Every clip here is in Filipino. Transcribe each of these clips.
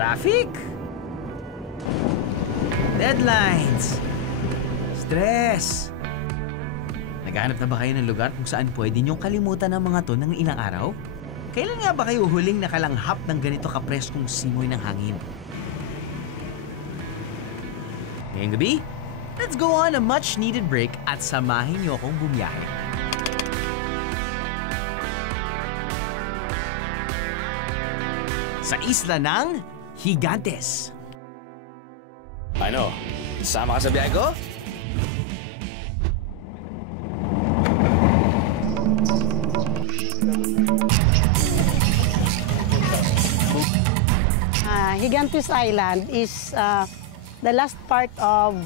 Traffic. Deadlines. Stress. Naghahanap na ba kayo ng lugar kung saan pwede niyong kalimutan ang mga to ng ilang araw? Kailan nga ba kayo huling nakalanghap ng ganito kapreskong simoy ng hangin? Ngayong gabi, let's go on a much-needed break at samahin niyo akong bumiyahe. Sa isla ng Gigantes. Ano? Sama ka sa biyahe ko? Gigantes Island is the last part of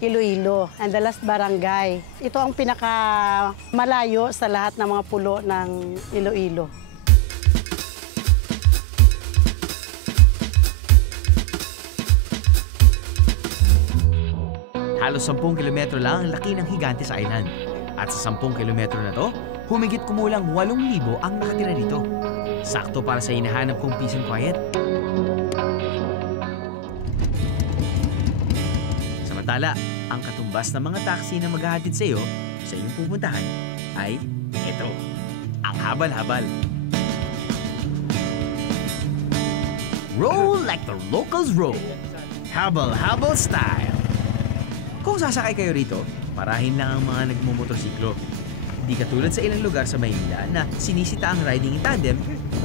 Iloilo and the last barangay. Ito ang pinakamalayo sa lahat ng mga pulo ng Iloilo. Halos 10 kilometro lang ang laki ng Gigantes Island. At sa 10 kilometro na to, humigit kumulang 8,000 ang nakatira dito. Sakto para sa hinahanap kong peace and quiet. Samantala, ang katumbas ng mga taxi na maghahatid sa iyo sa iyong pupuntahan ay ito, ang habal-habal. Roll like the locals roll. Habal-habal style. Kung sasakay kayo rito, parahin lang ang mga nagmumotorsiklo. Di katulad sa ilang lugar sa Maynila na sinisita ang riding in tandem,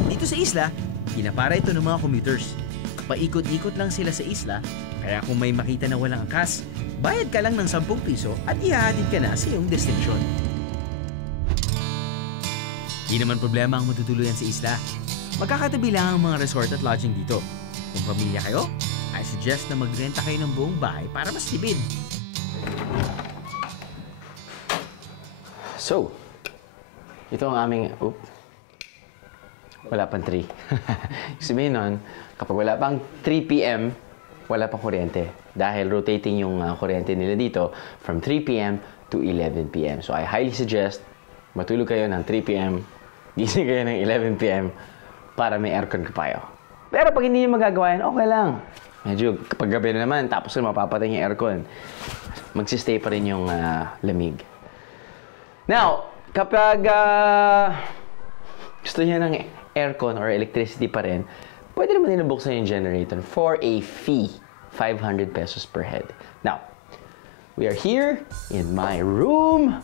dito sa isla, pinapara ito ng mga commuters. Paikot-ikot lang sila sa isla, kaya kung may makita na walang angkas, bayad ka lang ng 10 piso at ihahatid ka na sa iyong destinasyon. Di naman problema ang matutuluyan sa isla. Magkakatabi lang ang mga resort at lodging dito. Kung pamilya kayo, I suggest na magrenta kayo ng buong bahay para mas tipid. So, ito ang aming... wala pang 3. Sabihin nun, kapag wala pang 3 p.m., wala pang kuryente. Dahil rotating yung kuryente nila dito from 3 p.m. to 11 p.m. So, I highly suggest matulog kayo ng 3 p.m., gising kayo ng 11 p.m. para may aircon kayo. Pero pag hindi nyo magagawa yan, okay lang. Medyo kapag gabi na naman, tapos na mapapatay yung aircon, magsistay pa rin yung lamig. Now, kapag gusto niya ng aircon or electricity pa rin, pwede naman nila buksan yung generator for a fee, 500 pesos per head. Now, we are here in my room.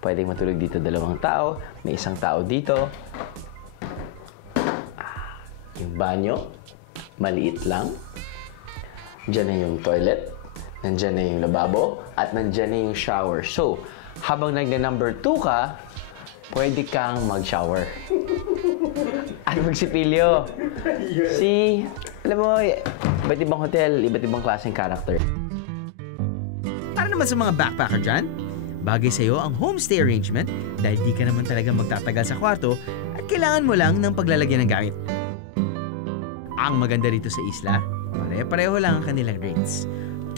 Pwedeng matulog dito 2 tao. May 1 tao dito. Yung banyo, maliit lang. Diyan na yung toilet. Nandyan na yung lababo. At nandyan na yung shower. So, habang nagna-number 2 ka, pwede kang mag-shower. At magsipilyo. See, alam mo, iba't ibang hotel, iba't ibang klaseng character. Para naman sa mga backpacker dyan, bagay sa'yo ang homestay arrangement dahil di ka naman talaga magtatagal sa kwarto at kailangan mo lang ng paglalagyan ng gamit. Ang maganda rito sa isla, pare-pareho lang ang kanilang rates.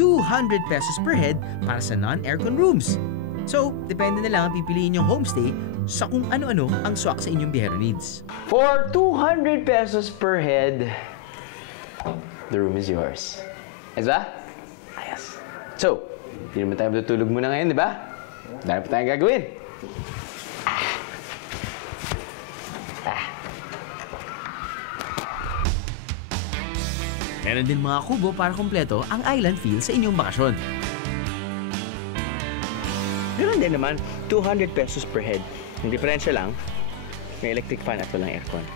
200 pesos per head para sa non-aircon rooms. So, depende na lang ang pipiliin yung homestay sa kung ano-ano ang swak sa inyong biyahero needs. For 200 pesos per head, the room is yours. Yes ba? Yes. So, hindi naman tayo matutulog muna ngayon, di ba? Dahil pa tayong gagawin. Meron din mga kubo para kumpleto ang island feel sa inyong bakasyon. Meron din naman, 200 pesos per head. Ang diferensya lang, may electric fan at walang aircon.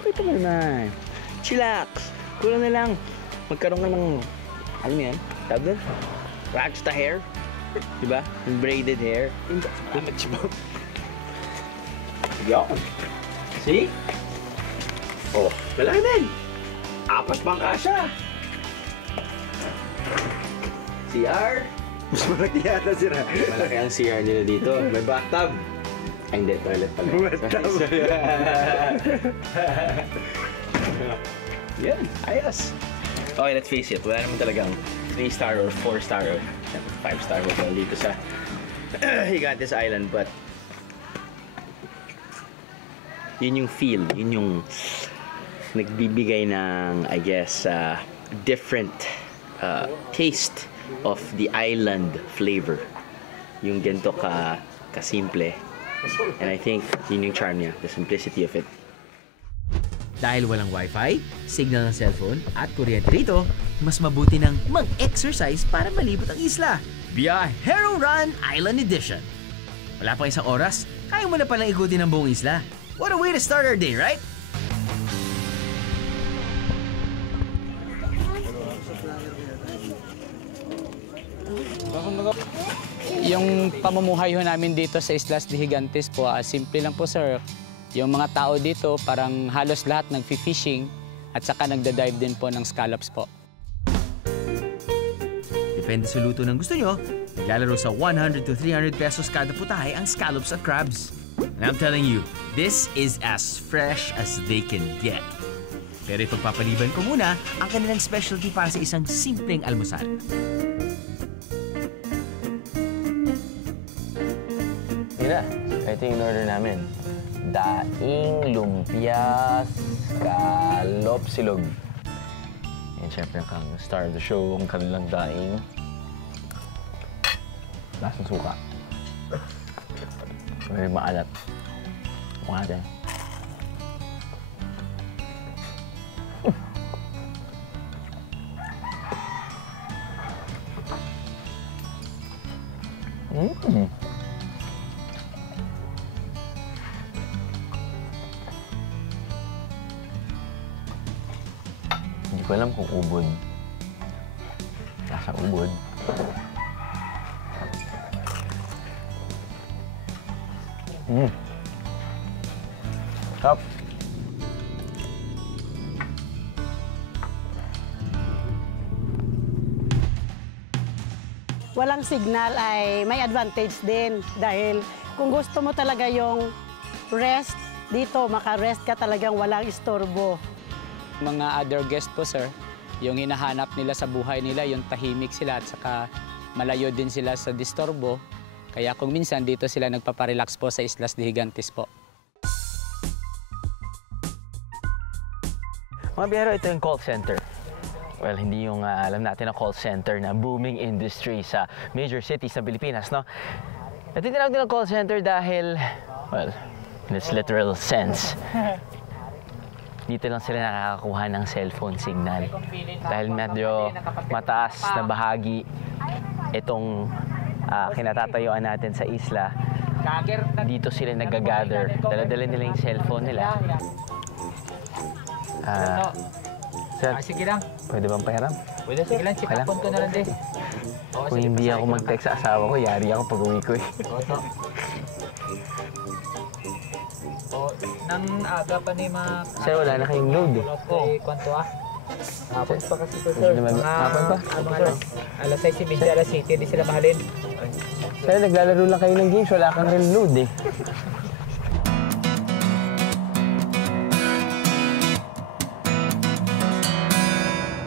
Okay pa naman. Chillax. Kulang na lang. Magkaroon ka ng, ano yan? Tawag doon? Rasta hair. Diba? Yung braided hair. Damage mo. Yan. See? Oh, malaki din. 4 pang kasha. CR. Mas malaki yata sila. Malaki ang CR nila dito. May bathtub. Ay, hindi. Toilet pala. Bathtub. Yan. Ayos. Okay, let's face it. Wala naman talagang 3-star or 4-star or 5-star hotel dito sa Gigantes Island. But yun yung feel. Yun yung nagbibigay ng, I guess, different taste of the island flavor. Yung ganito kasimple. And I think yun yung charm niya, the simplicity of it. Dahil walang wifi, signal ng cellphone at kuryente rito, mas mabuti ng mag-exercise para malibot ang isla. Via Hero Run Island Edition. Wala pang isang oras, kaya mo na palang ikutin ang buong isla. What a way to start our day, right? Yung pamumuhay ho namin dito sa Islas de Gigantes po, simple lang po sir. Yung mga tao dito parang halos lahat nag-fishing at saka nagda-dive din po ng scallops po. Depende sa luto ng gusto nyo, naglalaro sa 100 to 300 pesos kada putahe ang scallops at crabs. And I'm telling you, this is as fresh as they can get. Pero ipagpapaliban ko muna ang kanilang specialty para sa isang simpleng almusal. Mira, ito yung order namin. Daing, lumpia, scallop, silog. And syempre ang star of the show, ang kanilang daing. Lasang suka. Very maalat. Mukha natin. Hindi ko alam kung ubod. Nasa ubod. Sarap. Walang signal ay may advantage din dahil kung gusto mo talaga yung rest dito, maka-rest ka talagang walang istorbo. Mga other guests po sir, yung hinahanap nila sa buhay nila, yung tahimik sila at saka malayo din sila sa disturbo. Kaya kung minsan dito sila nagpaparelax po sa Islas de Gigantes po. Mga biyero, ito yung call center. Well, hindi yung alam natin na call center na booming industry sa major cities ng Pilipinas, no? Ito tinawag din ang call center dahil, well, in its literal sense, dito lang sila nakakakuha ng cellphone signal. Dahil medyo mataas na bahagi itong kinatatayuan natin sa isla, dito sila nag-gather. Dala-dala nila yung cellphone nila. Sir, Sige lang. pwede bang pahiram? Pwede sige lang, chipapon ko na lang din. Kung hindi ako mag-text sa asawa ko, yari ako pag uwi ko eh. Nang aga pa ni mga... Sir, wala na kayong load eh. Kwanto Hapon pa kasi ito, Hindi sir. naman, hapon pa? Alas 6:30, alas 7, hindi sila mahalin. Sir, naglalaro lang kayo ng games, wala kang rin load eh.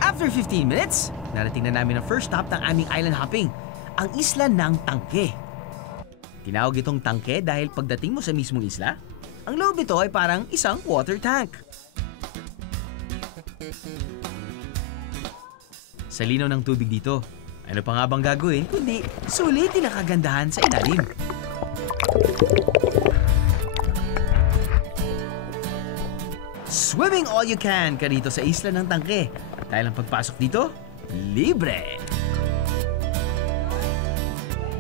After 15 minutes, narating na namin ang first stop ng aming island hopping, ang isla ng Tangke. Tinawag itong Tangke dahil pagdating mo sa mismong isla, ang loob nito ay parang isang water tank. Sa linaw ng tubig dito, ano pa nga bang gagawin kundi sulitin ang kagandahan sa ilalim. Swimming all you can ka dito sa isla ng Tangke. Dahil ang pagpasok dito, libre!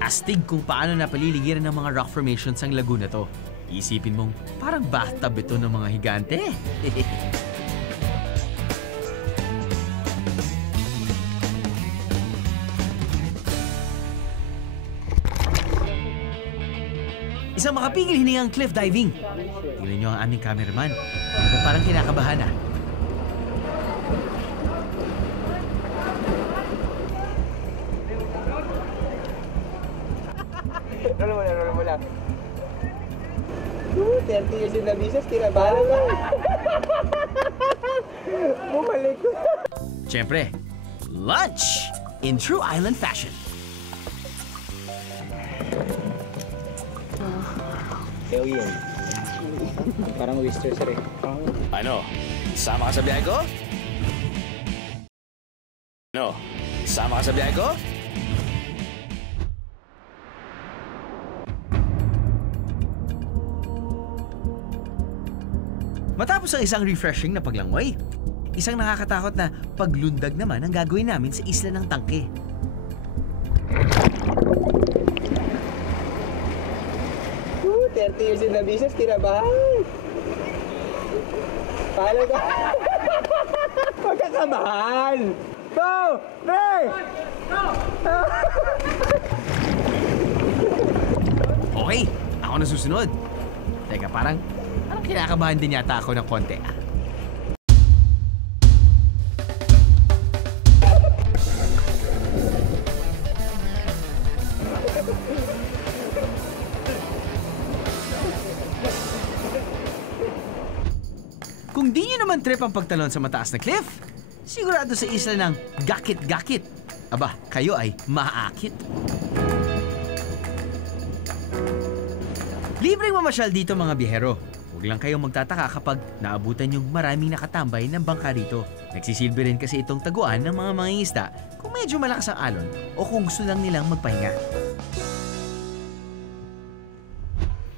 Astig kung paano napaliligiran ng mga rock formations ang lagoon na to. Isipin mong parang bathtub ito ng mga higante. Isang makapigil hiningang cliff diving. Tingnan nyo ang aming cameraman. Parang kinakabahan ah. Roll mo lang. 30 years in the business, tinabalan ka. Bumalik ko. Siyempre, lunch in true island fashion. Hell yeah. Parang oyster, sir eh. Ano? Sama ka sa biyahe ko? Ano? Sama ka sa biyahe ko? Matapos ang isang refreshing na paglangoy, isang nakakatakot na paglundag naman ang gagawin namin sa isla ng Tangke. 30 years in the business, kinabahan. Paano ka? Magkakabahan! 2, 3! Okay, ako na susunod. Teka, parang kinakabahan din yata ako ng konti. Kung di nyo naman trip ang pagtalon sa mataas na cliff, sigurado sa isla ng Gakit-Gakit. Aba, kayo ay maaakit. Libreng mamasyal dito mga biyahero. Huwag lang kayong magtataka kapag naabutan yung maraming nakatambay ng bangka rito. Nagsisilbi rin kasi itong taguan ng mga mangingisda kung medyo malakas ang alon o kung gusto lang nilang magpahinga.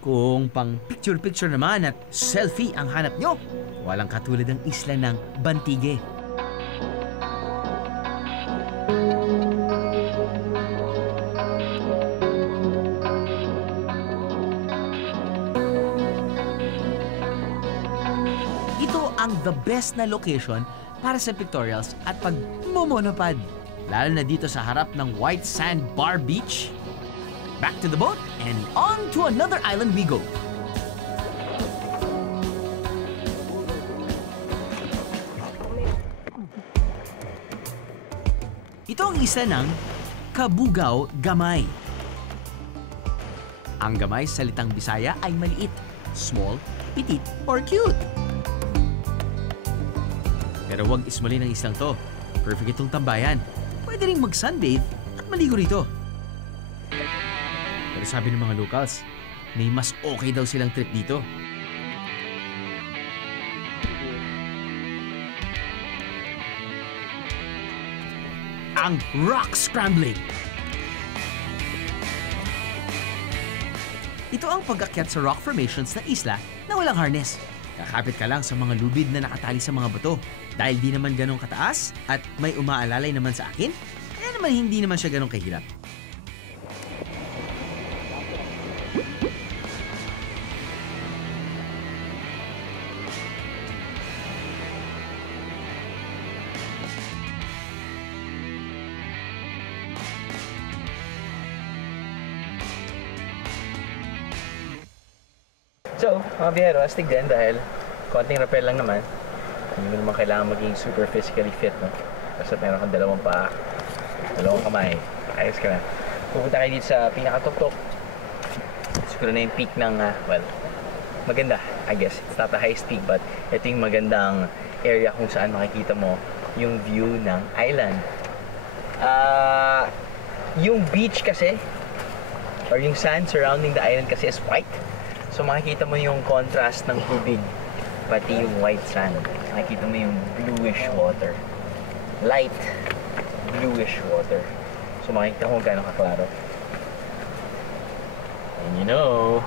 Kung pang picture-picture naman at selfie ang hanap nyo, walang katulad ng isla ng Bantige. Ito ang the best na location para sa pictorials at pag-momonopod. Lalo na dito sa harap ng White Sand Bar Beach. Back to the boat and on to another island we go. Ito ang isa ng Kabugao Gamay. Ang gamay sa salitang Bisaya ay maliit, small, petite, or cute. Pero huwag ismali ng islang to. Perfect itong tambayan. Pwede rin mag-sunbathe at maligo rito. Pero sabi ng mga locals, may mas okay daw silang trip dito. Ang rock scrambling. Ito ang pag-akyat sa rock formations ng isla na walang harness. Kakapit ka lang sa mga lubid na nakatali sa mga bato. Dahil di naman ganong kataas at may umaalalay naman sa akin, kaya naman hindi naman siya ganong kahirap. So, mga biyahero, astig din dahil konting rappel lang naman. Hindi mo naman kailangan maging super physically fit, no? Basta meron kang dalawang paa, dalawang kamay, ayos ka na. Pupunta kayo dito sa pinakatuktok. Siguro na yung peak ng, well, maganda, I guess. It's not the highest peak, but ito yung magandang area kung saan makikita mo yung view ng island. Yung beach kasi, or yung sand surrounding the island kasi is white. So makikita mo yung contrast ng tubig, pati yung white sand. Makikita mo yung bluish water. Light, bluish water. So makikita mo gano'ng kaklaro. And you know,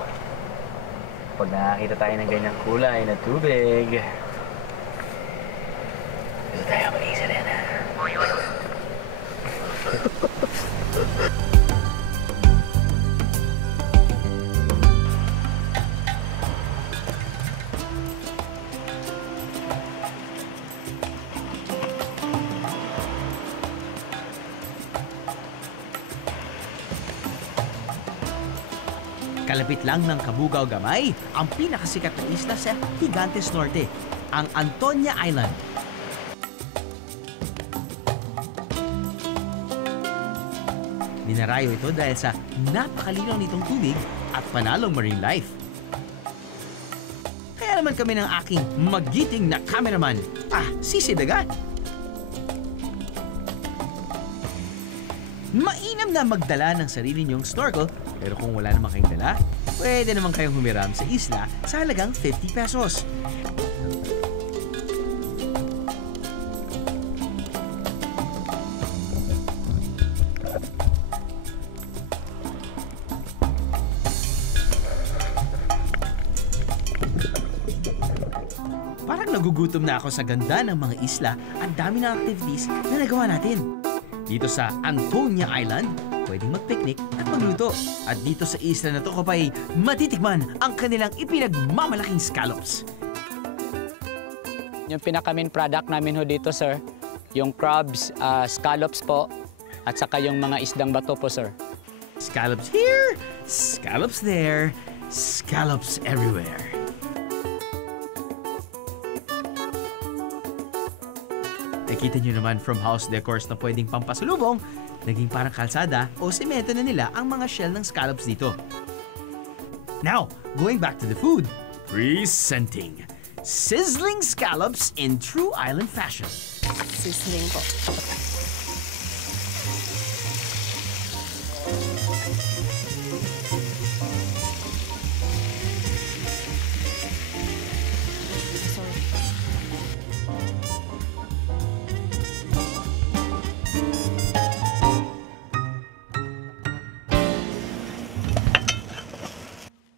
pag nakakita tayo ng ganyang kulay na tubig, gusto tayo mag-isa rin, ha? Kalapit lang ng Kabugao Gamay, ang pinakasikat na isla sa Gigantes Norte, ang Antonia Island. Dinarayo ito dahil sa napakalinaw nitong tubig at panalong marine life. Kaya naman kami ng aking magiting na cameraman, si Dagat. Mainam na magdala ng sarili niyong snorkel, pero kung wala naman kayong dala, pwede naman kayong humiram sa isla sa halagang 50 pesos. Parang nagugutom na ako sa ganda ng mga isla at dami ng activities na nagawa natin. Dito sa Antonia Island, pwedeng mag-picnic at magluto. At dito sa isla na to kapay matitikman ang kanilang ipinagmamalaking scallops. Yung pinaka-main product namin ho dito, sir, yung crabs, scallops po, at saka yung mga isdang bato po, sir. Scallops here, scallops there, scallops everywhere. Nakita nyo naman from house decors na pwedeng pampasalubong, naging parang kalsada o semento na nila ang mga shell ng scallops dito. Now, going back to the food, presenting sizzling scallops in true island fashion. Sizzling po.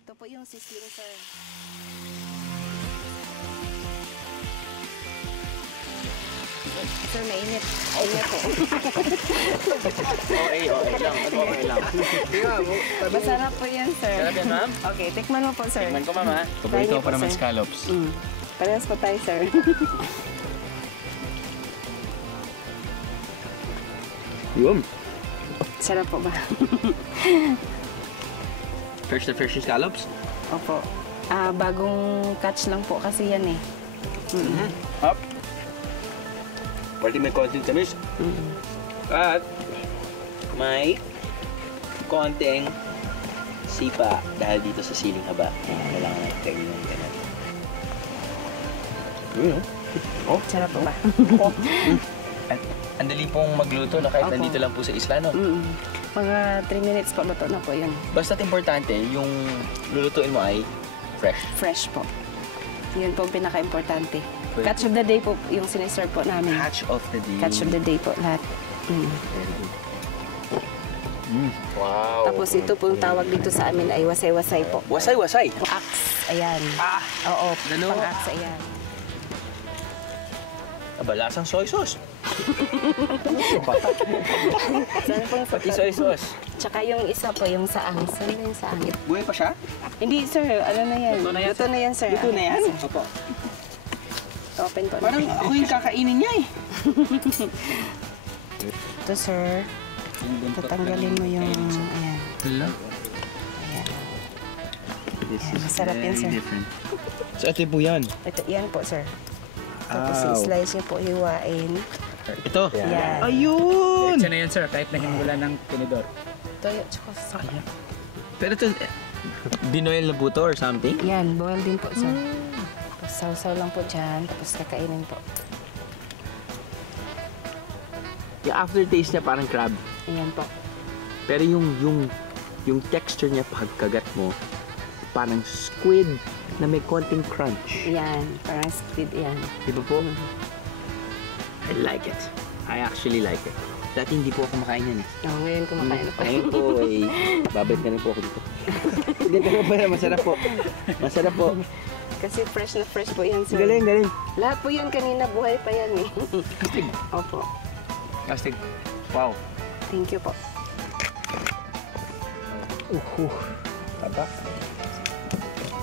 Ito po yung sizzling, sir. Sir, mainit. Mainit po. Okay lang. Okay lang. Masarap po yan, sir. Sarap yan, ma'am? Okay, tikman mo po, sir. Tikman ko, ma'am, ha? Paborito ko pa naman scallops. Parehas po tayo, sir. Yum. Sarap po ba? Fresh na fresh yung scallops. Opo. Bagong catch lang po kasi yan eh. Up. Pwede may konting tamis. At may konting sipa dahil dito sa siling haba. Kailangan natin kainin ng ganun. Sarap po ba? Ang dali pong magluto na kahit Opo. nandito lang po sa isla, no? Mga 3 minutes po, luto na po yun. Basta't importante, yung lulutuin mo ay fresh. Fresh po. Yun po ang pinaka-importante. Catch of the day po yung siniserve po namin. Catch of the day. Catch of the day po lahat. Wow. Tapos ito pong tawag dito sa amin ay wasay-wasay po. Wasay-wasay. Axe, ayan. Oo, Ano? pang-axe, ayan. Aba, lasang soy sauce. Saan pong Pati soy sauce. Tsaka yung isa po, yung saang. Saan na yung saang? Buhay pa siya? Hindi, sir. Ano na yan? Luto na yan, sir. Ito na yan? Opo. Open po. Parang ako yung kakainin niya eh. Ito, sir. Tatanggalin mo yung... Ayan. Hello? Ayan, masarap yan, sir. So ito po yan. Ito, yan po, sir. Tapos i-slice niyo po, hiwain. Ito. Yan. Ayun! Diyan na yan, sir, kahit nahimulan ng tinidor. Toyo, tsaka sayang. Pero ito, binoil na po to or something? Yan, boil din po, sir. Tapos sausaw lang po dyan, tapos kakainin po. Yung aftertaste niya parang crab. Ayan po. Pero yung texture niya pagkagat mo, parang squid na may konting crunch. Yan, parang squid yan. Di ba po? I like it. I actually like it. Dati hindi po ako makain yan eh. Oh, ngayon kumakain na po. Ngayon po eh, babalik na rin po ako dito. Ganito po pala, masarap po. Masarap po. Kasi fresh na fresh po yan, sir. Galing, galing. Lahat po yan kanina, buhay pa yan eh. Opo. Plastic. Wow. Thank you po. Taba.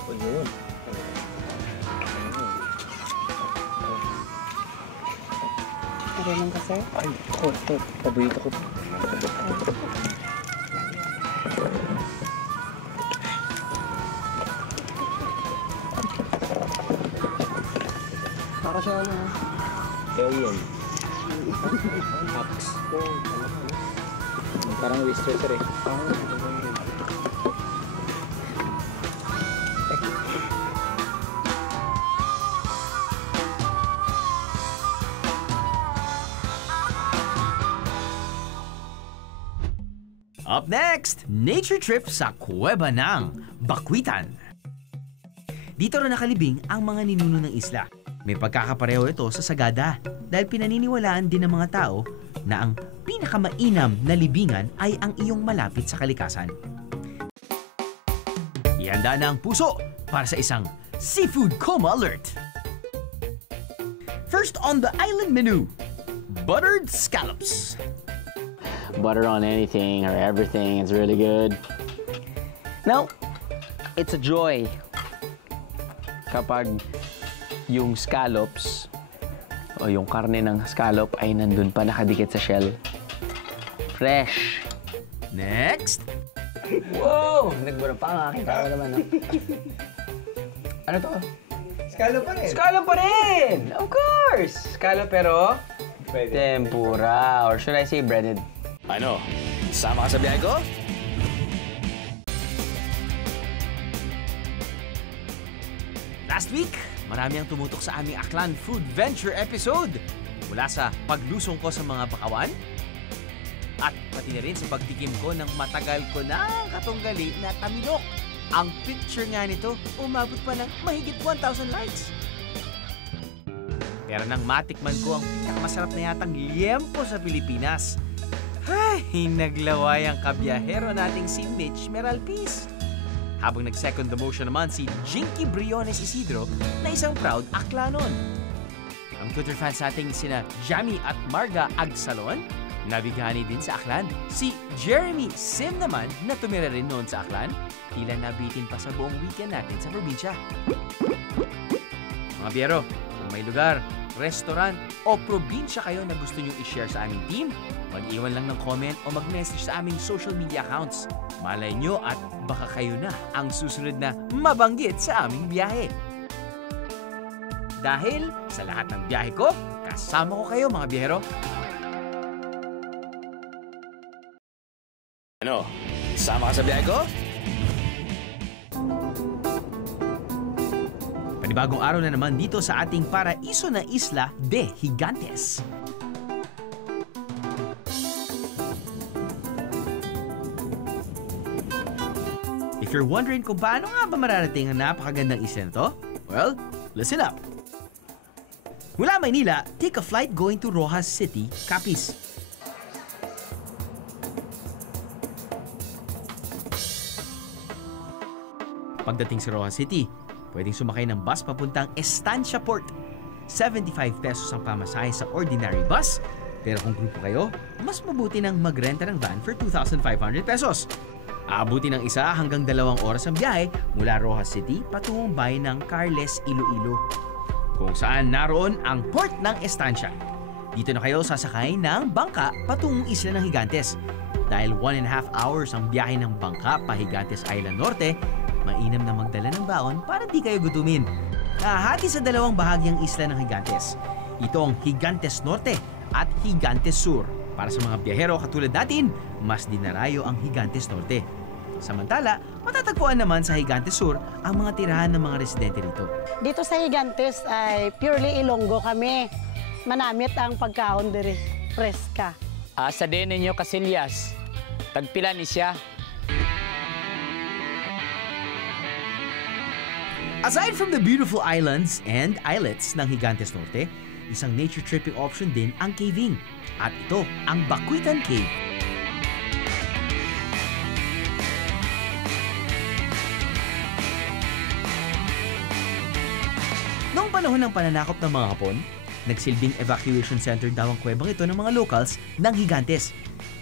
O yun. Marunong ka, sir? Ay, ito. Paborito ko. Para siya ano. Alien. Axe. Parang oyster, sir, eh. Up next, nature trip sa kuweba ng Bakuitan. Dito rin nakalibing ang mga ninuno ng isla. May pagkakapareho ito sa sagada dahil pinaniniwalaan din ng mga tao na ang pinakamainam na libingan ay ang iyong malapit sa kalikasan. Ihanda na ang puso para sa isang seafood coma alert. First on the island menu, buttered scallops. Butter on anything or everything is really good. No, it's a joy kapag yung scallops o yung karne ng scallop ay nandun pa nakadikit sa shell. Fresh. Next, Wow! Nagbura pa ang aking tao naman. No? Ano to? Scallop pa rin. Scallop pa rin! Of course! Scallop pero Pwede. tempura or should I say breaded? Ano? Sama ka sa biyahe ko? last week, marami ang tumutok sa aming Aklan Food Venture episode. Mula sa paglusong ko sa mga bakawan, at pati na rin sa pagtikim ko ng matagal ko na katunggali na tamilok. Ang picture nga nito, umabot pa ng mahigit 1,000 likes. Pero nang matikman ko ang pinakamasarap na yatang liempo sa Pilipinas, ay, naglaway ang kabiyahero nating si Mitch Meralpis. Habang nag-second the motion naman si Jinky Briones Isidro na isang proud Aklanon. Ang Twitter fans nating sina Jamie at Marga Agsalon, nabigani din sa Aklan. Si Jeremy Sim naman na tumira rin noon sa Aklan, tila nabitin pa sa buong weekend natin sa probinsya. Mga biyero, kung may lugar, restaurant o probinsya kayo na gusto nyo i-share sa aming team, mag-iwan lang ng comment o mag-message sa aming social media accounts. Malay nyo at baka kayo na ang susunod na mabanggit sa aming biyahe. Dahil sa lahat ng biyahe ko, kasama ko kayo mga biyahero. Ano? Sama ka sa biyahe ko? Panibagong araw na naman dito sa ating paraiso na Isla de Gigantes. If you're wondering kung paano nga ba mararating ang napakagandang isla na to, well, listen up. Mula Maynila, take a flight going to Rojas City, Capiz. Pagdating sa Rojas City, pwedeng sumakay ng bus papuntang Estancia Port. 75 pesos ang pamasahe sa ordinary bus, pero kung grupo kayo, mas mabuti nang magrenta ng van for 2,500 pesos. Aabuti ng 1 hanggang 2 oras ang biyahe mula Rojas City patungong bayan ng Carles, Iloilo, kung saan naroon ang port ng Estancia. Dito na kayo sasakay ng bangka patungong Isla ng Gigantes. Dahil 1.5 hours ang biyahe ng bangka pa Gigantes Island Norte, mainam na magdala ng baon para di kayo gutumin. Nahati sa 2 bahagyang isla ng Gigantes. Ito ang Gigantes Norte at Gigantes Sur. Para sa mga biyahero katulad natin, mas dinarayo ang Gigantes Norte. Samantala, matatagpuan naman sa Gigantes Sur ang mga tirahan ng mga residente rito. Dito sa Gigantes ay purely Ilonggo kami. Manamit ang pagkaon diri, preska. Sa din ninyo Casillas, tagpila ni siya. Aside from the beautiful islands and islets ng Gigantes Norte, isang nature tripping option din ang caving. At ito ang Bakuitan Cave. Noong panahon ng pananakop ng mga Hapon, nagsilbing evacuation center daw ang kuwebang ito ng mga locals ng Gigantes.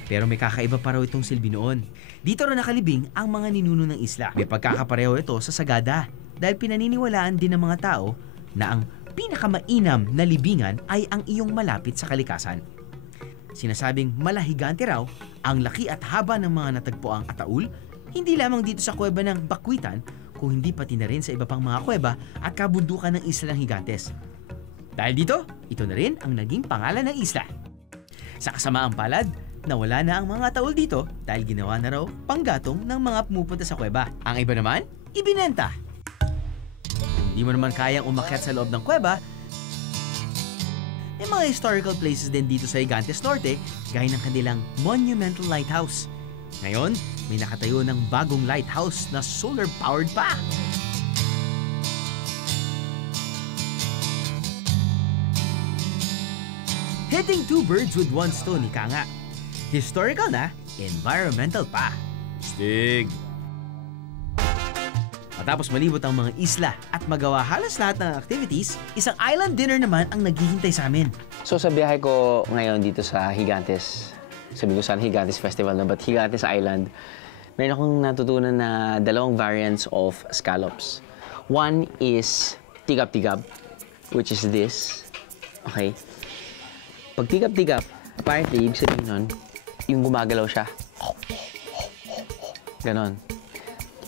Pero may kakaiba pa raw itong silbi noon. Dito rin nakalibing ang mga ninuno ng isla. May pagkakapareho ito sa sagada dahil pinaniniwalaan din ng mga tao na ang pinakamainam na libingan ay ang iyong malapit sa kalikasan. Sinasabing malahigante raw ang laki at haba ng mga natagpuang ataul, hindi lamang dito sa kuweba ng Bakuitan, kung hindi pati na rin sa iba pang mga kuweba at kabundukan ng Isla ng Gigantes. Dahil dito, ito na rin ang naging pangalan ng isla. Sa kasamaang palad, nawala na ang mga ataul dito dahil ginawa na raw panggatong ng mga pumupunta sa kuweba. Ang iba naman, ibinenta. Kung di mo naman kayang umakyat sa loob ng kuweba, may mga historical places din dito sa Gigantes Norte gaya ng kanilang Monumental Lighthouse. Ngayon, may nakatayo ng bagong lighthouse na solar-powered pa. Hitting two birds with one stone, ika nga. Historical na, environmental pa. Stig. Matapos malibot ang mga isla at magawa halos lahat ng activities, isang island dinner naman ang naghihintay sa amin. So sa biyahe ko ngayon dito sa Gigantes, sabi ko sana Gigantes Festival na, but Gigantes Island, meron akong natutunan na dalawang variants of scallops. One is tigap-tigap, which is this. Okay? Pag tigap-tigap, apparently, ibig sabihin nun, yung gumagalaw siya. Ganon.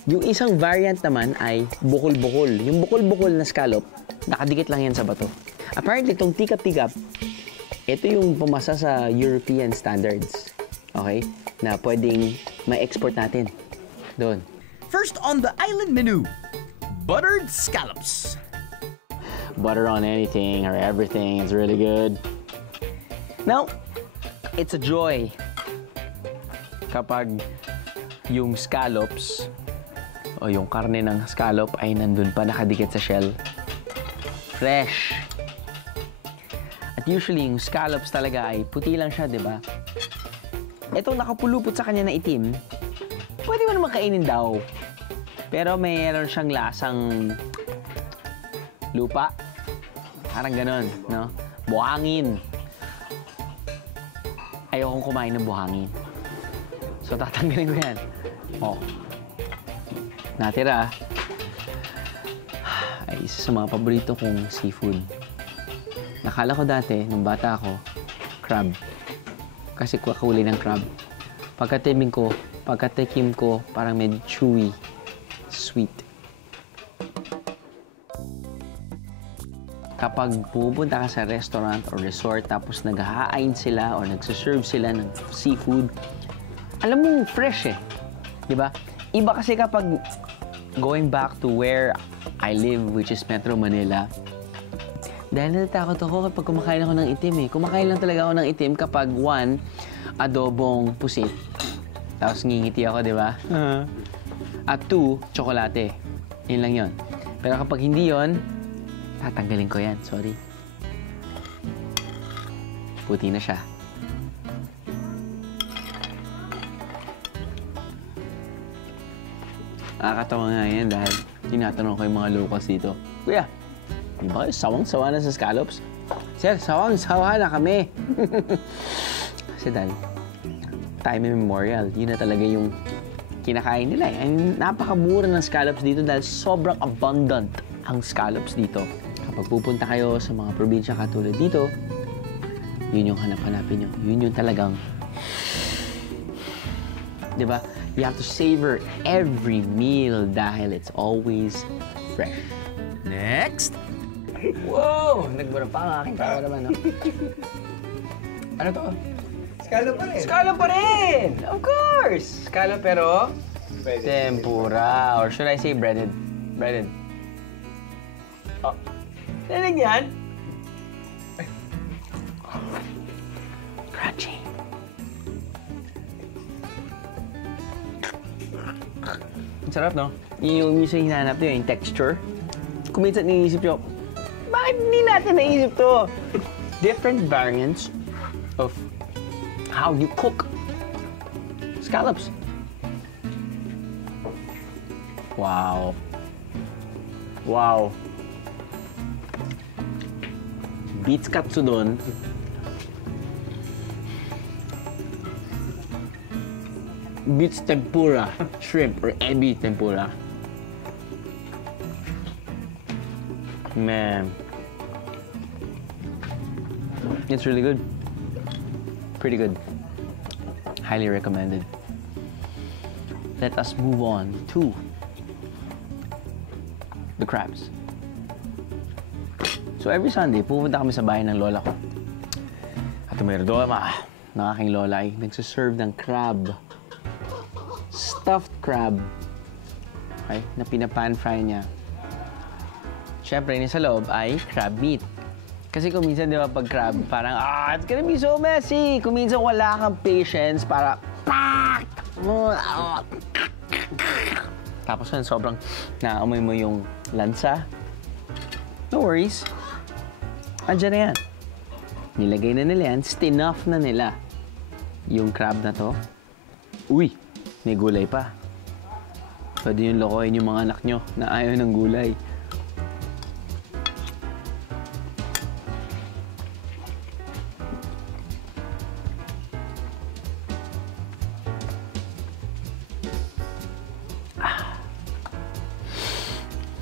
Yung isang variant naman ay bukol-bukol. Yung bukol-bukol na scallop, nakadikit lang yan sa bato. Apparently, itong tigap-tigap, ito yung pumasa sa European standards. Okay? Na pwedeng ma-export natin. Doon. First on the island menu, buttered scallops. Butter on anything or everything is really good. Now, it's a joy kapag yung scallops o yung karne ng scallop ay nandun pa nakadikit sa shell. Fresh. At usually, yung scallops talaga ay puti lang siya, di ba? Itong nakapulupot sa kanya na itim, pwede mo naman kainin daw. Pero mayroon siyang lasang lupa. Parang ganon, no? Buhangin. Ayokong kumain ng buhangin. So, tatanggalin ko yan. Oh. Natira ay isa sa mga paborito kong seafood. Nakala ko dati, nung bata ako, crab. Kasi kulay ng crab. Pagkatikim ko, parang medyo chewy, sweet. Kapag pupunta ka sa restaurant or resort tapos naghahain sila o nagsaserve sila ng seafood, alam mo, fresh eh. Diba? Iba kasi kapag going back to where I live, which is Metro Manila, dahil natatakot ako kapag kumakain ako ng itim eh. Kumakain lang talaga ako ng itim kapag one, adobong pusit. Tapos ngingiti ako, di ba? At two, tsokolate. Yun lang yun. Pero kapag hindi yun, tatanggalin ko yan. Sorry. Puti na siya. Nakakatawa nga yan dahil tinatanong ko yung mga locals dito. Kuya, di ba kayo sawang-sawa na sa scallops? Sir, sawang-sawa na kami. Kasi dahil time immemorial, yun na talaga yung kinakain nila. And napakamura ng scallops dito dahil sobrang abundant ang scallops dito. Kapag pupunta kayo sa mga probinsya katulad dito, yun yung hanap-hanapin nyo. Yun yung talagang, di ba? You have to savor every meal dahil it's always fresh. Next! Wow! Nagbura pa ang aking tawa naman, no? Ano to? Scallop pa rin. Scallop pa rin! Of course! Scallop pero Pwede. tempura. Or should I say breaded? Breaded. Oh. Narinig yan? Crunchy. Ang sarap, no? Yung minsan hinahanap nyo, yung texture. Kung minsan naisip nyo, bakit hindi natin naisip to? Different variants of how you cook scallops. Wow. Wow. Beets katsudon. Beets tempura, shrimp or ebi tempura. Man. It's really good. Pretty good. Highly recommended. Let us move on to the crabs. So every Sunday, pupunta kami sa bahay ng lola ko. At mayrodoma ng aking lola ay nagsaserve ng crab. Stuffed crab. Okay, na pinapan-fry niya. Siyempre, sa loob ay crab meat. Kasi kung minsan, di ba, pag crab, parang, it's gonna be so messy. Kung minsan wala kang patience para, Tapos yun, sobrang naamoy mo yung lansa. No worries. Andiyan na yan. Nilagay na nila yan, stinoff na nila yung crab na to. Uy, may gulay pa. Pwede yung lokohin yung mga anak nyo na ayaw ng gulay.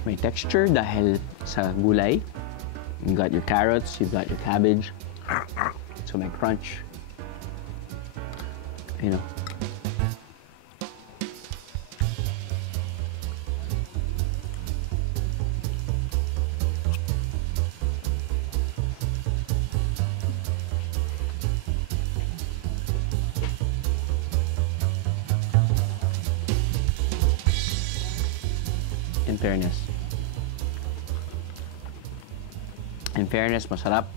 May texture dahil sa gulay. You got your carrots, you've got your cabbage. So may crunch. You know. In fairness, masarap.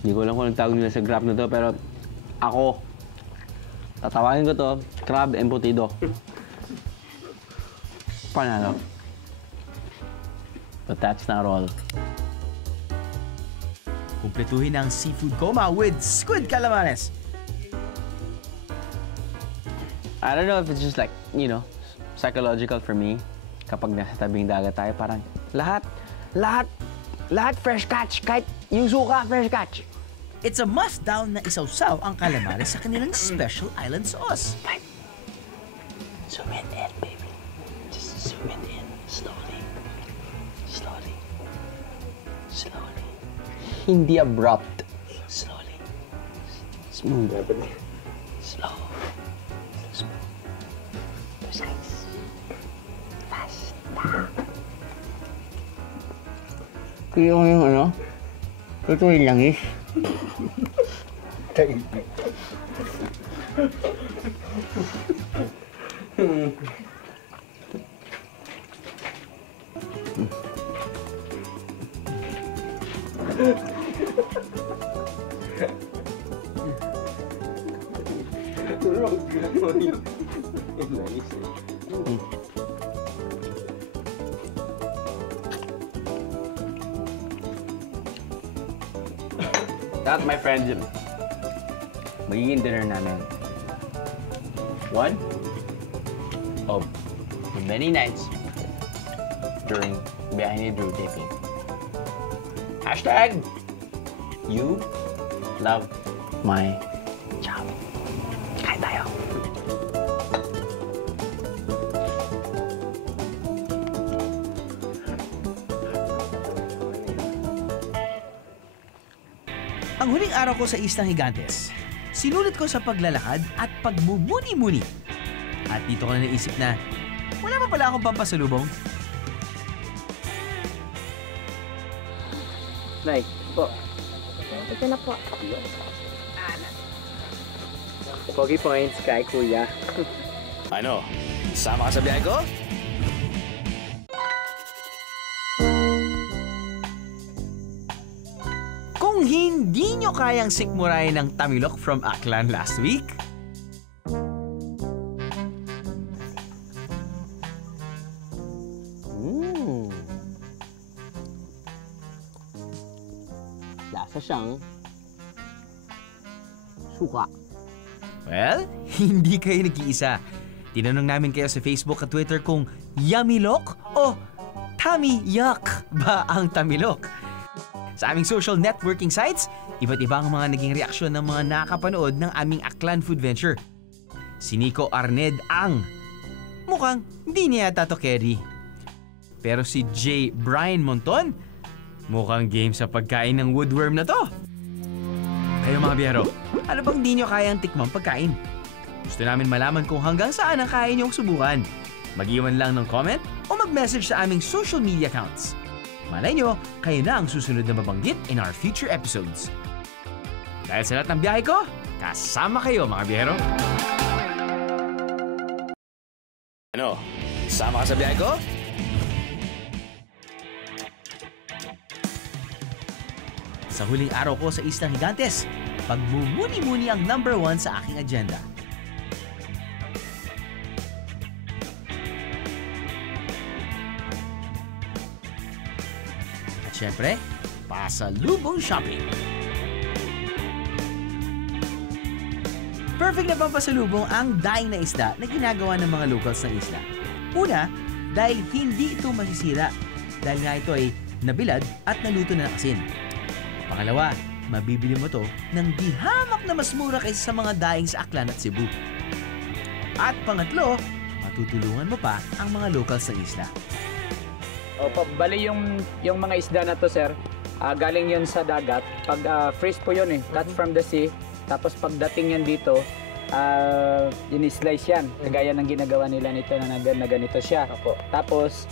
Hindi ko alam kung anong tawag nila sa crab na to, pero ako, tatawagin ko to, crab embutido. Panalo. But that's not all. Kumpletuhin ang seafood coma with squid calamares. I don't know if it's just like, you know, psychological for me. Kapag nasa tabing dagat tayo, parang lahat fresh catch. Kahit yung suka, fresh catch. It's a must-down na isawsaw ang calamares sa kanilang special island sauce. Zoom in, baby. Just zoom it in. Slowly. Slowly. Slowly. Hindi abrupt. Slowly. Smooth. Slow. Smooth. Precise. Fast. Kaya ko yung ano? Ito yung langis. That, my friends, magiging dinner namin. One of the many nights during Biyahe ni Drew taping. Hashtag, you love my job. Kain tayo. Ang huling araw ko sa Islang Higantes, sinulit ko sa paglalakad at pagmumuni-muni. At dito ko na naisip na, wala pa pala akong pampasalubong. Nay, po. Ito na po. Pogi points kay Kuya. Ano? Sama ka sa biyahe ko? Kung hindi nyo kayang sikmurayan ng tamilok from Aklan last week, Lasa siyang suka. well, hindi kayo nag-iisa. Tinanong namin kayo sa Facebook at Twitter kung yumilok o tummy yuck ba ang tamilok. Sa aming social networking sites, iba't iba ang mga naging reaksyon ng mga nakapanood ng aming Aklan Food Venture. Si Nico Arned ang mukhang hindi niya yata to carry. Pero si J. Brian Monton, mukhang game sa pagkain ng woodworm na to. Kayo mga biyero, ano bang di nyo kayang tikmang pagkain? Gusto namin malaman kung hanggang saan ang kaya nyong subukan. Mag-iwan lang ng comment o mag-message sa aming social media accounts. Malay nyo, kayo na ang susunod na mabanggit in our future episodes. Dahil sa lahat ng biyahe ko, kasama kayo mga biyero. Ano? Sama ka sa biyahe ko? Sa huling araw ko sa Islang Higantes, pagmumuni-muni ang #1 sa aking agenda. syempre, pasalubong shopping. Perfect na pampasalubong ang daing na isda na ginagawa ng mga locals ng isla. Una, dahil hindi ito masisira dahil nga ito ay nabilad at naluto na ng asin. Pangalawa, mabibili mo to ng di hamak na mas mura kaysa sa mga daing sa Aklan at Cebu. At pangatlo, matutulungan mo pa ang mga locals ng isla. Opo, bali yung mga isda na to, sir, galing yun sa dagat. Pag fresh po yun cut from the sea. Tapos pagdating yan dito, in-slice yan. Kagaya ng ginagawa nila nito na ganito siya. Opo. Tapos,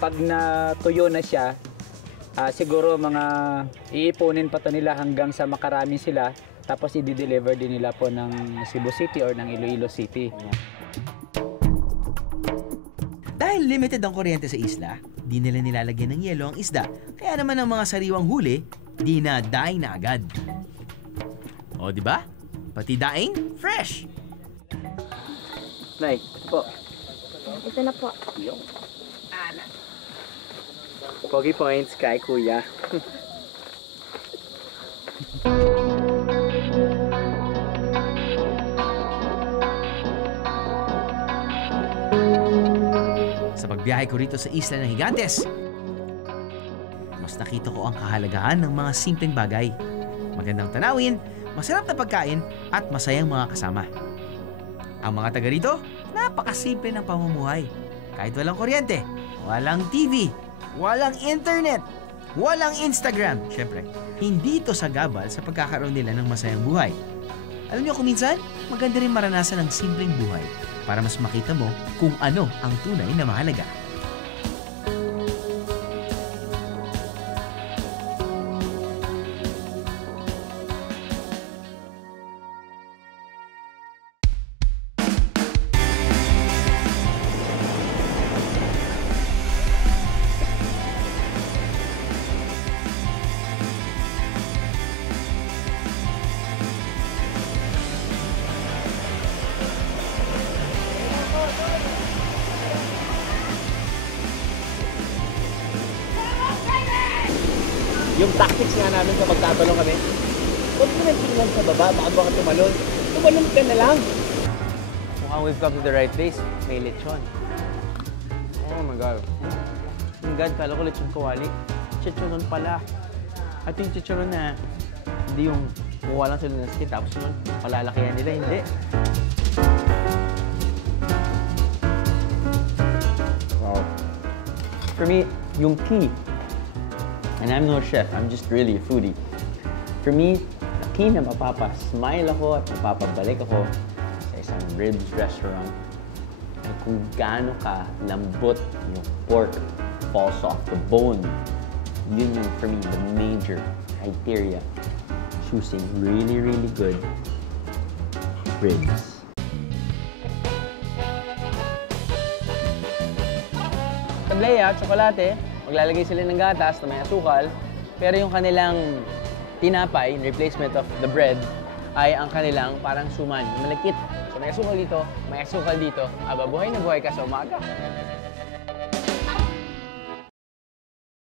pag natuyo na siya, siguro mga iipunin pa to nila hanggang sa makarami sila. Tapos i-deliver din nila po ng Cebu City or ng Iloilo City. Dahil limited ang kuryente sa isla, di nila nilalagyan ng yelo ang isda. Kaya naman ang mga sariwang huli, di na daing na agad. O, di ba? Pati daing, fresh! Nay, po. Ito na po. Pogi points kay Kuya. Sa pagbiyahe ko rito sa Isla ng Higantes, mas nakita ko ang kahalagahan ng mga simpleng bagay. Magandang tanawin, masarap na pagkain at masayang mga kasama. Ang mga taga rito, napakasimple ng pamumuhay. Kahit walang kuryente, walang TV, walang internet, walang Instagram. Siyempre, hindi ito sagabal sa pagkakaroon nila ng masayang buhay. Alam niyo kung minsan, maganda rin maranasan ng simpleng buhay para mas makita mo kung ano ang tunay na mahalaga. Yung tactics nga namin kapag tatalong kami, huwag mo nang tingnan sa baba, baka ka tumalon. Tumalon ka na lang. Mukhang we've come to the right place. May lechon. Oh my God. Oh my God, kala ko lechon kawali. Chicharon pala. At yung chicharon na hindi yung kuha lang sila ng skin, tapos yun, palalakihan nila, hindi. Wow. For me, yung key, and I'm no chef, I'm just really a foodie. For me, the key na mapapasmile ako at mapapabalik ako sa isang ribs restaurant ay kung gaano ka lambot yung pork falls off the bone. Yun yung, for me, the major criteria. Choosing really, really good ribs. Tablea, tsokolate, maglalagay sila ng gatas na may asukal, pero yung kanilang tinapay, replacement of the bread, ay ang kanilang parang suman, malakit. So may asukal dito, may asukal dito, buhay na buhay ka sa umaga.